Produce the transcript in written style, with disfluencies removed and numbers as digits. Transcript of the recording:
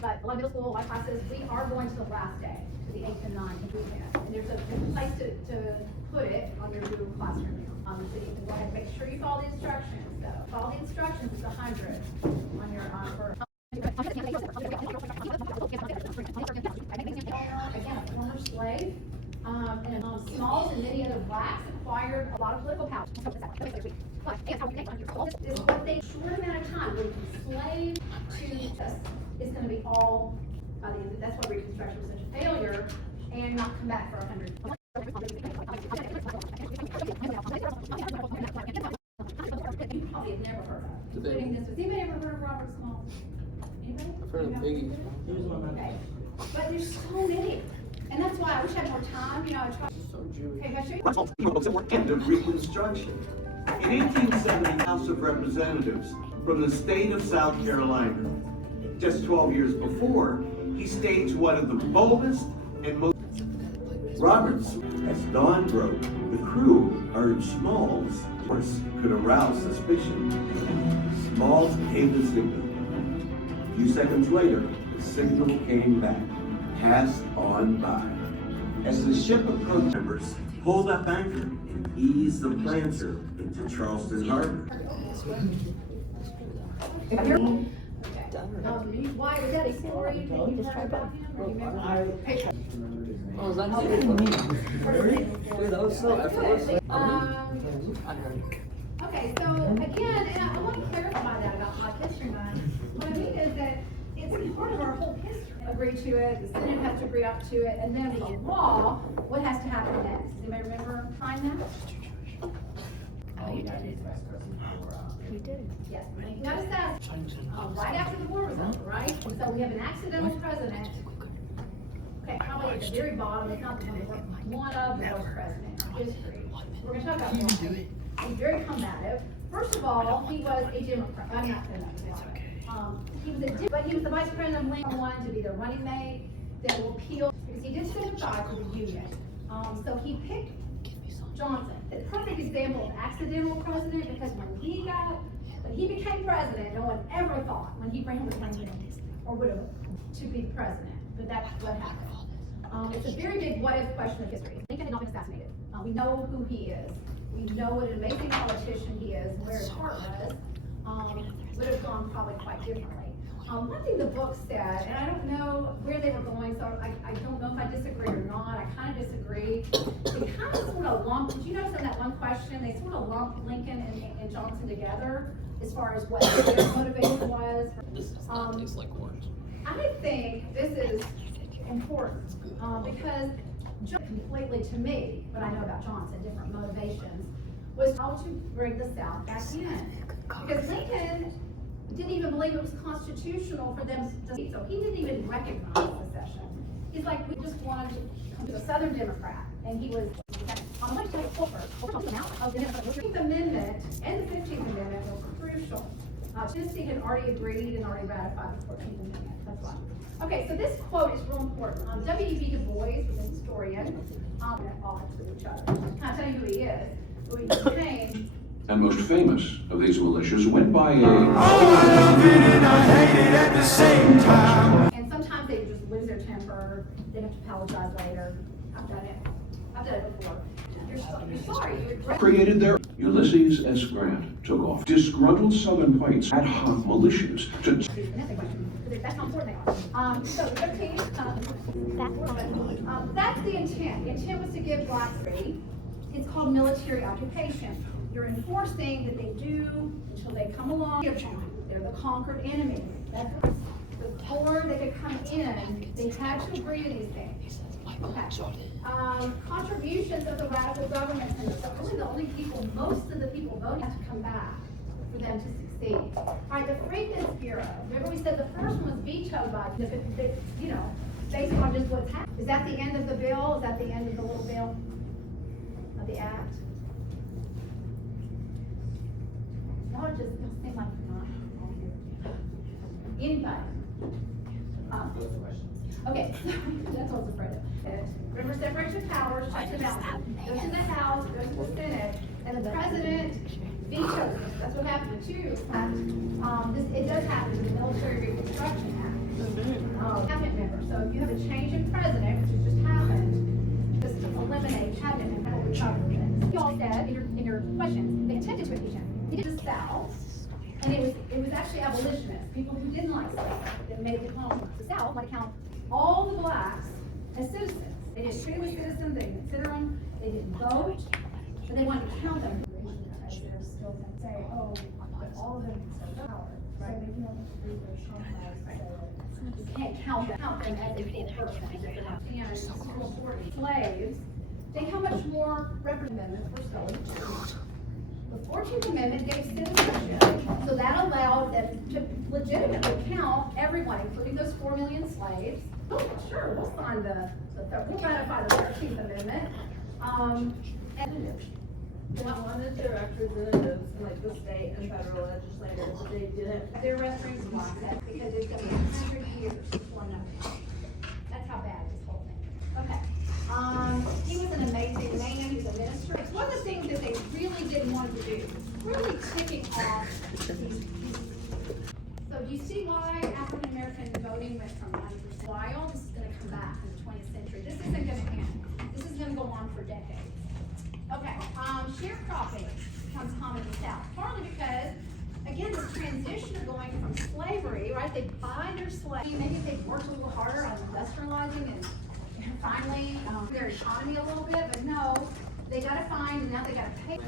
But a lot of middle school, a lot of classes, we are going to the last day, to the 8th and 9th if we can. And there's a place to put it on your Google Classroom. So you can go ahead and make sure you follow the instructions. So follow the instructions, it's 100 on your, for. Again, a former slave, and Smalls and many other blacks acquired a lot of political power. This is what they, short amount of time, going from slave to this, is going to be all by the end. That's why Reconstruction was such a failure, and not come back for 100. Probably have never heard of. Including this. Has anybody ever heard of Robert Smalls? Anybody? I've heard of Biggie. Okay. But there's so many. And that's why I wish I had more time. You know, I try. So Jewish. Okay, can I show you? End of Reconstruction. In 1870, House of Representatives from the state of South Carolina. Just 12 years before, he staged one of the boldest and most. Roberts, as dawn broke, the crew urged Smalls could arouse suspicion. Smalls gave the signal. A few seconds later, the signal came back, passed on by. As the ship approached, members pulled up anchor and eased the planter into Charleston Harbor. Why was that a story that you heard about him? Or you remember? Oh, is that how they put me? Dude, that was so effortless. Okay, so again, and I want to clarify that about Black History Month. What I mean is that it's part of our whole history. Agree to it, the Senate has to agree up to it, and then the law, what has to happen next? Does anybody remember trying that? Oh, you did it. You did it. Yes. Notice that right after the war was over, right? So we have an accidental president. Okay, probably at the very bottom, it's not the one of the worst presidents in history. We're going to talk about one. He's very combative. First of all, he was a Democrat. I'm not going to he was but he was the vice president of Lincoln, wanted to be the running mate that will appeal because he did sympathize with the Union. So he picked Johnson, the perfect example of accidental president, because when he became president, no one ever thought when he ran with Lincoln or would have to be president. But that's what happened. It's a very big what-if question of history. Lincoln had not been assassinated. We know who he is. We know what an amazing politician he is, where his heart was. Would have gone probably quite differently. One thing the book said, and I don't know where they were going, so I don't know if I disagree or not. I kind of disagree. They kind of sort of lumped, did you notice in that one question, they sort of lumped Lincoln and Johnson together as far as what their motivation was. This does not taste like orange. I think this is important because completely to me, what I know about Johnson, different motivations, was how to bring the South back in. Because Lincoln didn't even believe it was constitutional for them to speak, so he didn't even recognize secession. He's like, we just wanted to come to a Southern Democrat, and he was, I'm going to tell you the 14th Amendment and the 15th Amendment were crucial. Tennessee had already agreed and already ratified the 14th Amendment, that's why. Okay, so this quote is real important. W.E.B. Du Bois was a historian, at odds with each other. Can I tell you who he is? Who he became. And most famous of these militias went by a... Oh, I love it and I hate it at the same time. And sometimes they just lose their temper. They have to apologize later. I've done it before. You're sorry. You regret. Created their... Ulysses S. Grant took off. Disgruntled Southern whites ad hoc militias to... That's how important they are. So 13, that's the intent. The intent was to give blacks free. It's called military occupation. You're enforcing that they do until they come along. They're the conquered enemy. That's before they could come in, they had to agree to these things. Okay. Contributions of the radical government, and so really the only people, most of the people voting have to come back for them to succeed. All right, the Freedmen's Bureau. Remember we said the first one was vetoed by, based on just what's happened. Is that the end of the bill? Is that the end of the little bill? Of the act? Y'all just seem like you're not all here. Anybody? Okay, that's what I was afraid of. Remember separation of powers, checks and balances. Goes to the House, goes to the Senate, and the President vetoes this. That's what happened too. It does happen in the Military Reconstruction Act. South, and it was actually abolitionists, people who didn't like slavery, that made the colony. The South wanted to count all the blacks as citizens. They didn't treat them as citizens, they didn't consider them, they didn't vote, but they wanted to count them. As they're still gonna say, oh, but all of them can still power, right? So they can only read their compromise and say that. You can't count them as a full person, if they're not. And it's so important. Slaves, think how much more representatives were slaves. The 14th Amendment gave citizenship, so that allowed them to legitimately count everyone, including those 4 million slaves. Oh, sure, we'll sign we'll ratify the 13th Amendment. And They wanted their representatives in like the state and federal legislators, but they didn't. their reference block that because it's gonna be 100 years before nothing. That's how bad this whole thing is. Okay. He was an amazing man, he was a minister. It's one of the things that they really didn't want to do, really ticking off these. So do you see why African American voting went from 90%? Why all this is gonna come back in the 20th century? This isn't gonna end. This is gonna go on for decades. Okay, sharecropping becomes common in the South, partly because, again, this transition of going from slavery, right? They buy their slaves. Maybe if they worked a little harder on industrializing and finally their economy a little bit, but no, they gotta find and now they gotta pay.